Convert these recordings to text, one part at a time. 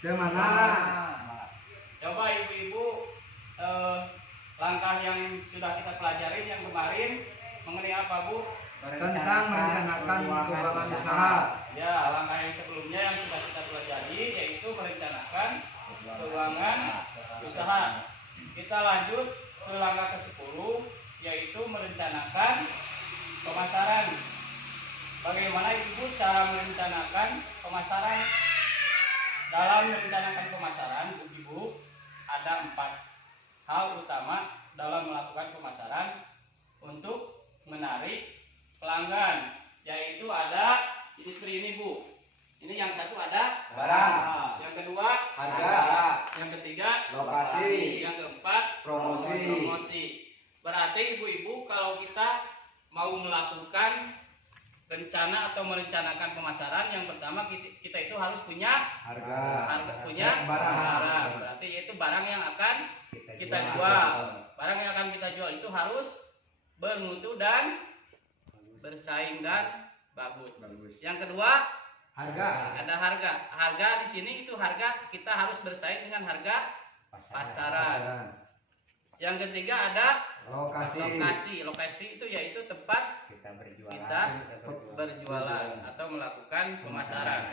Semana. Coba ibu-ibu langkah yang sudah kita pelajarin yang kemarin mengenai apa, Bu? Tentang merencanakan keuangan usaha. Ya, langkah yang sebelumnya yang sudah kita pelajari yaitu merencanakan keuangan usaha. Kita lanjut ke langkah ke-10 yaitu merencanakan pemasaran. Bagaimana ibu cara merencanakan pemasaran? Dalam merencanakan pemasaran, ibu ada 4 hal utama dalam melakukan pemasaran untuk menarik pelanggan, yaitu ada istri ini, Bu. Ini yang satu ada barang, yang kedua harga, yang ketiga lokasi, yang keempat promosi. Berarti ibu-ibu kalau kita mau melakukan rencana atau merencanakan pemasaran, yang pertama kita itu harus punya harga, punya barang. Berarti itu barang yang akan kita jual. Barang yang akan kita jual itu harus bermutu dan bersaing dan bagus. Yang kedua ada harga. Harga di sini itu harga kita harus bersaing dengan harga pasaran. Yang ketiga ada lokasi itu yaitu tempat kita berjualan atau melakukan pemasaran.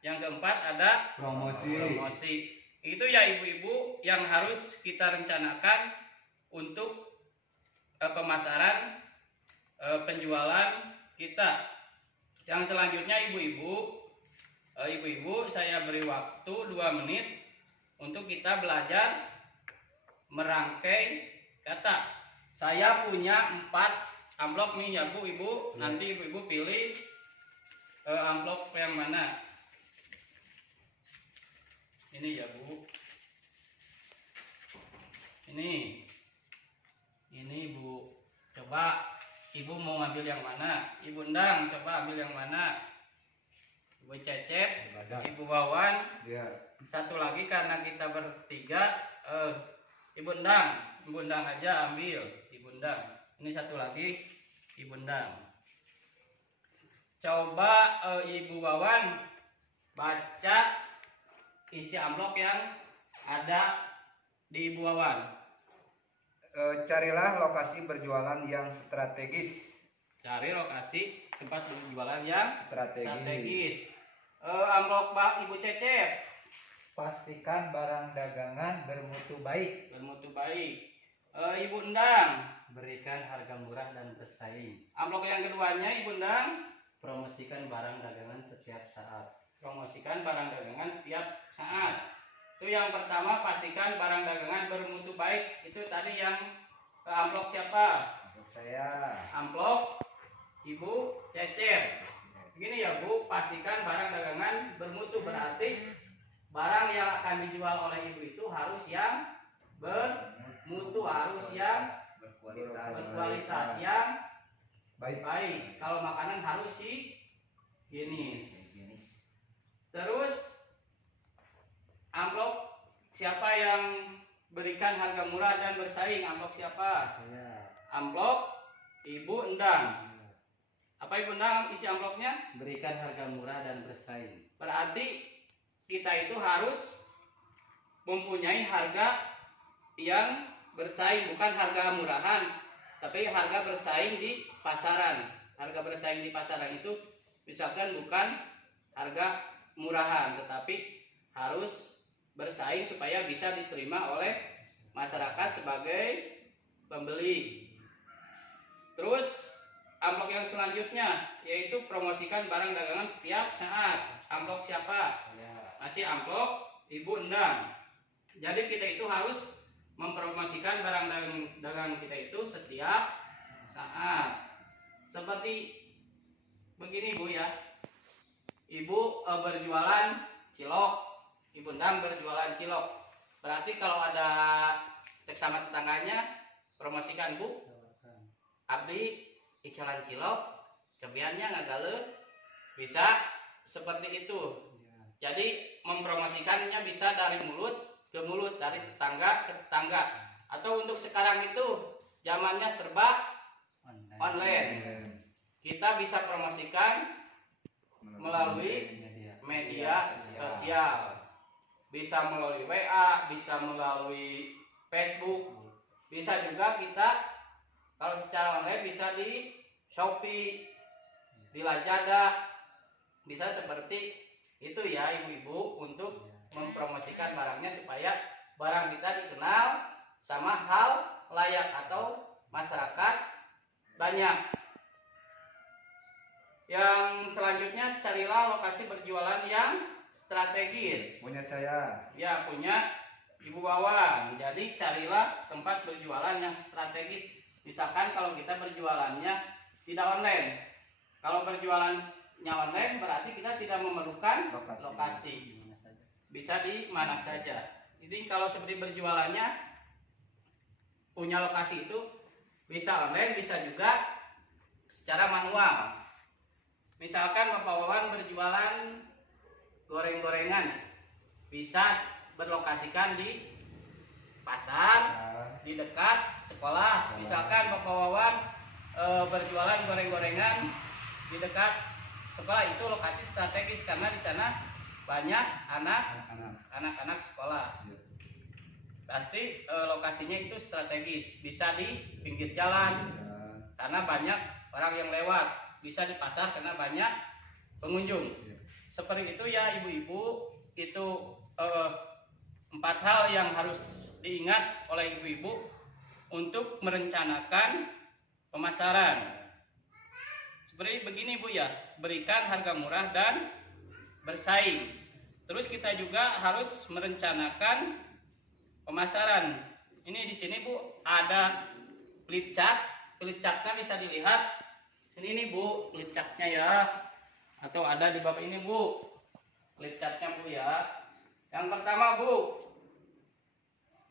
Yang keempat ada promosi. Itu ya ibu-ibu yang harus kita rencanakan untuk pemasaran penjualan kita. Yang selanjutnya ibu-ibu saya beri waktu 2 menit untuk kita belajar merangkai kata. Saya punya 4 amplop nih ya Bu, Ibu. Nanti ibu-ibu pilih amplop yang mana. Ini ya Bu. Ini Bu. Coba Ibu mau ngambil yang mana? Ibu Endang coba ambil yang mana? Ibu Cecep, Ibu Wawan. Satu lagi karena kita bertiga, Ibu Endang aja ambil. Ibu Endang. Ini satu lagi Ibu Endang. Coba Ibu Wawan baca isi amplop yang ada di Ibu Wawan. Carilah lokasi berjualan yang strategis. Cari lokasi tempat berjualan yang strategis. Amplop Ibu Cecep. Pastikan barang dagangan bermutu baik. Ibu Endang. Berikan harga murah dan bersaing. Amplop yang keduanya Ibu Endang. Promosikan barang dagangan setiap saat. Itu yang pertama, pastikan barang dagangan bermutu baik. Itu tadi yang amplop siapa? Saya. Amplop Ibu Cecep. Begini ya Bu, pastikan barang dagangan bermutu, berarti barang yang akan dijual oleh ibu itu harus yang bermutu, harus yang berkualitas, yang baik. Kalau makanan harus higienis. Terus amplop siapa yang berikan harga murah dan bersaing? Amplop siapa? Saya. Amplop Ibu Endang. Apa Ibu Endang isi amplopnya? Berikan harga murah dan bersaing. Berarti kita itu harus mempunyai harga yang bersaing, bukan harga murahan, tapi harga bersaing di pasaran. Harga bersaing di pasaran itu misalkan bukan harga murahan, tetapi harus bersaing supaya bisa diterima oleh masyarakat sebagai pembeli. Terus amplop yang selanjutnya yaitu promosikan barang dagangan setiap saat. Amplop siapa? Masih amplop Ibu Endang. Jadi kita itu harus mempromosikan barang dagangan kita itu setiap saat. Seperti begini Bu ya. Ibu berjualan cilok, Ibu Endang berjualan cilok. Berarti kalau ada cek sama tetangganya, promosikan Bu. Abdi icalan cilok, cobiannya ngagale, bisa seperti itu. Jadi mempromosikannya bisa dari mulut ke mulut, dari tetangga ke tetangga. Atau untuk sekarang itu zamannya serba online. Kita bisa promosikan melalui media sosial. bisa melalui WA, bisa melalui Facebook, bisa juga kita kalau secara online bisa di Shopee, di Lazada, bisa seperti itu ya ibu-ibu untuk mempromosikan barangnya supaya barang kita dikenal sama hal layak atau masyarakat banyak. Yang selanjutnya carilah lokasi berjualan yang strategis. Punya saya. Ya, punya Ibu Wawan. Jadi carilah tempat berjualan yang strategis. Misalkan kalau kita berjualannya tidak online. Kalau berjualannya online berarti kita tidak memerlukan lokasi. Bisa di mana saja. Jadi kalau seperti berjualannya punya lokasi itu bisa online, bisa juga secara manual. Misalkan Bapak Wawan berjualan goreng-gorengan, bisa berlokasikan di pasar, di dekat sekolah. Misalkan Bapak Wawan berjualan goreng-gorengan di dekat sekolah, itu lokasi strategis karena di sana banyak anak-anak sekolah. Pasti lokasinya itu strategis. Bisa di pinggir jalan karena banyak orang yang lewat. Bisa di pasar karena banyak pengunjung. Seperti itu ya ibu-ibu. Itu 4 hal yang harus diingat oleh ibu-ibu untuk merencanakan pemasaran. Seperti begini Bu ya, berikan harga murah dan bersaing. Terus kita juga harus merencanakan pemasaran. Ini di sini Bu ada flip chart. Flip chartnya bisa dilihat. Sini nih Bu, flip chartnya ya. Atau ada di bawah ini Bu, flip chartnya Bu ya. Yang pertama Bu,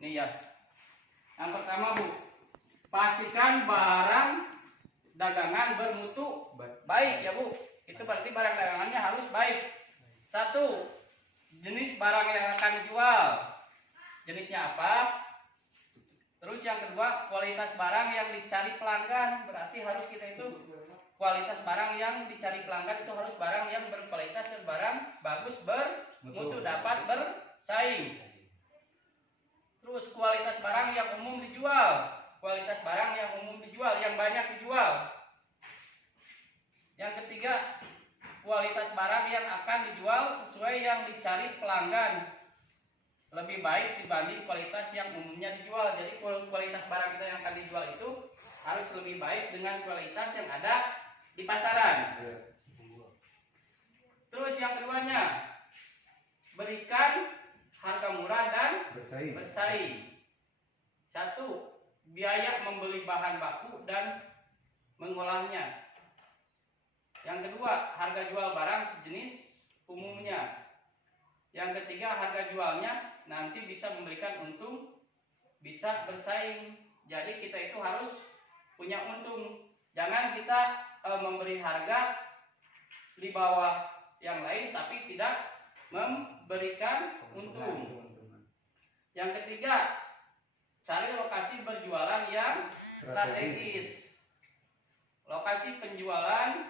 nih ya. Yang pertama Bu, pastikan barang dagangan bermutu baik ya Bu. Itu berarti barang dagangannya harus baik. 1, jenis barang yang akan dijual. Jenisnya apa? Terus yang kedua, kualitas barang yang dicari pelanggan. Berarti harus kita itu kualitas barang yang dicari pelanggan itu harus barang yang berkualitas dan barang bagus bermutu, dapat bersaing. Terus kualitas barang yang umum dijual. Kualitas barang yang umum dijual, yang banyak dijual. Yang ketiga, kualitas barang yang akan dijual sesuai yang dicari pelanggan. Lebih baik dibanding kualitas yang umumnya dijual. Jadi kualitas barang kita yang akan dijual itu harus lebih baik dengan kualitas yang ada di pasaran. Terus yang keduanya, berikan harga murah dan bersaing. 1, biaya membeli bahan baku dan mengolahnya. Yang kedua, harga jual barang sejenis umumnya. Yang ketiga, harga jualnya nanti bisa memberikan untung, bisa bersaing. Jadi kita itu harus punya untung. Jangan kita memberi harga di bawah yang lain tapi tidak memberikan untung. Yang ketiga, cari lokasi berjualan yang strategis. Lokasi penjualan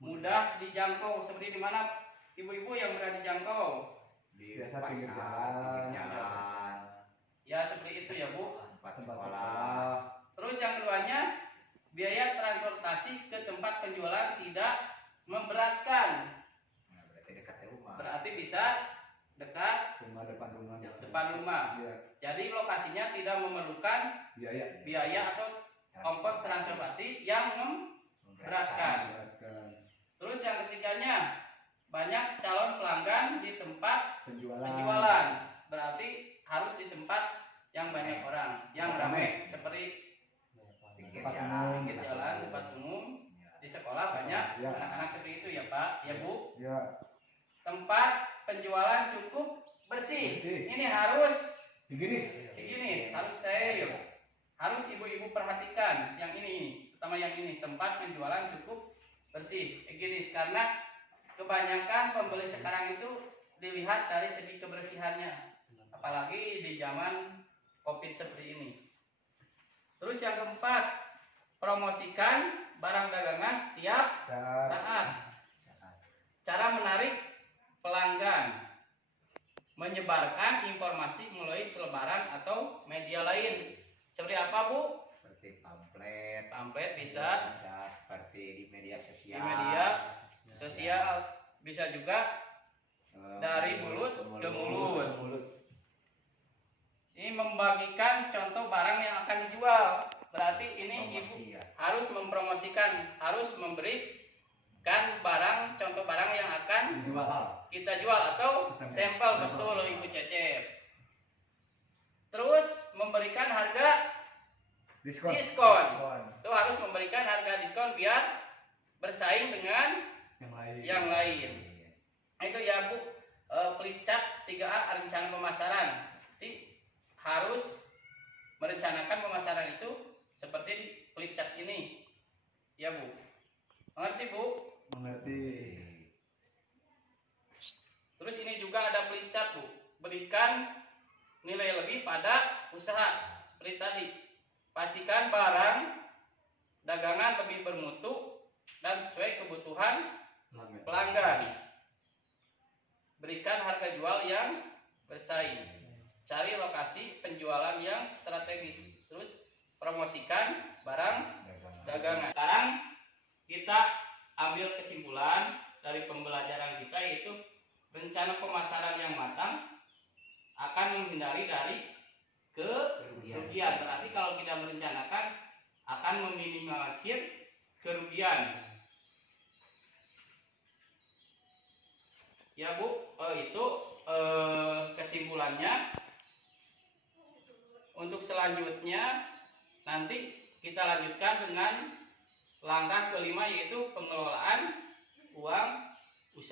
mudah dijangkau. Seperti di mana ibu-ibu yang mudah dijangkau? Biasa pinggir jalan. Ya seperti itu ya Bu. Tempat sekolah. Terus yang keduanya, biaya transportasi ke tempat penjualan tidak memberatkan. Berarti dekat rumah. Berarti bisa dekat depan rumah. Iya. Jadi lokasinya tidak memerlukan biaya atau ongkos transportasi yang memberatkan. Terus yang ketiganya, banyak calon pelanggan di tempat penjualan. Berarti harus di tempat yang banyak orang, yang ramai, seperti pinggir jalan, tempat umum, di sekolah banyak anak-anak seperti itu ya Pak, ya Bu. Ya. Tempat penjualan cukup bersih. Ini harus higienis, harus steril. Harus ibu-ibu perhatikan yang ini, pertama yang ini, tempat penjualan cukup bersih, higienis, karena kebanyakan pembeli sekarang itu dilihat dari segi kebersihannya, apalagi di zaman Covid seperti ini. Terus yang keempat, promosikan barang dagangan setiap saat. Cara menarik pelanggan. menyebarkan informasi melalui selebaran atau media lain. Seperti apa, Bu? Seperti pamflet. Pamflet bisa Bisa seperti di media di sosial. media sosial, bisa juga dari mulut ke mulut. Ini membagikan contoh barang yang akan dijual. Berarti ini Ibu Promosi ya. harus mempromosikan, harus memberikan contoh barang yang akan Dijual. kita jual atau sampel, betul Ibu Cecep. Terus memberikan harga Diskon. diskon. Itu harus memberikan harga diskon biar bersaing dengan yang lain. Itu ya Bu, pelicak 3A rencana pemasaran. Jadi harus merencanakan pemasaran itu seperti di pelicak ini. Ya Bu. Mengerti Bu? Mengerti. Terus ini juga ada pelicak Bu. Berikan nilai lebih pada usaha. Seperti tadi. Pastikan barang dagangan lebih bermutu dan sesuai kebutuhan pelanggan. Berikan harga jual yang bersaing. Cari lokasi penjualan yang strategis. Terus promosikan barang dagangan. Sekarang kita ambil kesimpulan dari pembelajaran kita, yaitu rencana pemasaran yang matang akan menghindari dari kerugian. Berarti kalau kita merencanakan akan meminimalisir kerugian. Ya Bu, itu kesimpulannya. Untuk selanjutnya nanti kita lanjutkan dengan langkah kelima, yaitu pengelolaan uang